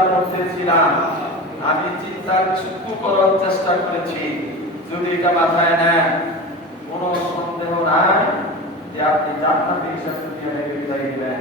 চিন্তার মধ্যে ছিলাম, আমি চিন্তার চুক্তি করার চেষ্টা করেছি। যদি এটা মাথায় নেন, কোনো সন্দেহ নাই যে আপনি জান্নাতে হিসাব দিয়ে দিবেন।